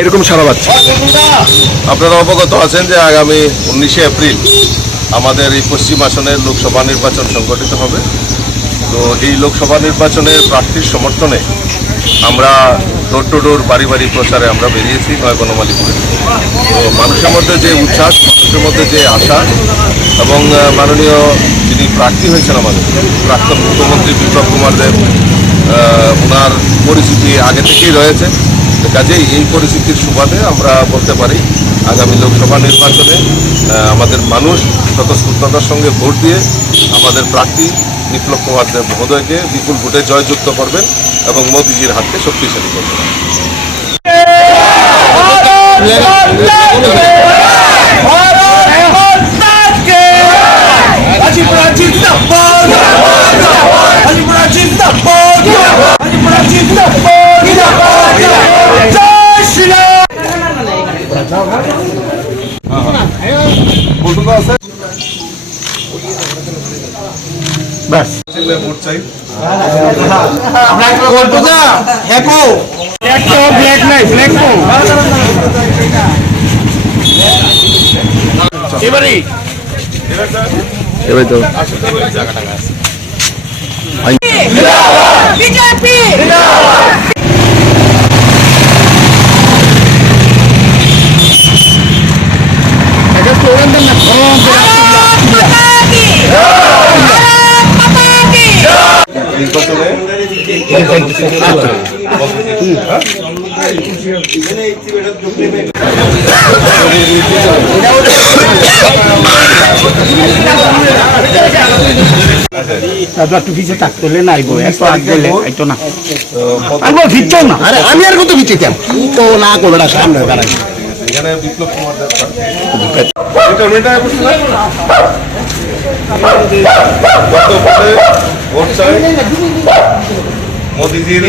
এরকম সারা পাচ্ছে আপনারা অবগত আছেন যে আগামী উনিশে এপ্রিল আমাদের এই পশ্চিম আসনের লোকসভা নির্বাচন সংগঠিত হবে। তো এই লোকসভা নির্বাচনের প্রার্থীর সমর্থনে আমরা ডোর টু ডোর বাড়ি বাড়ি প্রচারে আমরা বেরিয়েছি নয় বনমালীপুরে তো মানুষের মধ্যে যে উচ্ছ্বাস, মানুষের মধ্যে যে আশা এবং মাননীয় যিনি প্রার্থী হয়েছেন আমাদের, প্রাক্তন মুখ্যমন্ত্রী বিপ্লব কুমার দেব ওনার পরিস্থিতি আগে থেকেই রয়েছে। কাজেই এই পরিস্থিতির সুবাদে আমরা বলতে পারি, আগামী লোকসভা নির্বাচনে আমাদের মানুষ স্বতঃস্ফূর্ততার সঙ্গে ভোট দিয়ে আমাদের প্রার্থী বিপ্লব কুমার দেব মহোদয়কে বিপুল ভোটে জয়যুক্ত করবেন এবং মোদিজির হাতকে শক্তিশালী করবেন। ভোট চাই এবার তো। বিজেপি ভারত দাদা একটু পিছিয়ে থাকতে হলে না আইবো একটু আগ গেলে আইতো না আইবো ভিড়তো না আরে আমি আর কত বিচি তো না করবে না সামনে বিপ্লব কুমার না? গত ভোটে ভোট চাই মোদিজির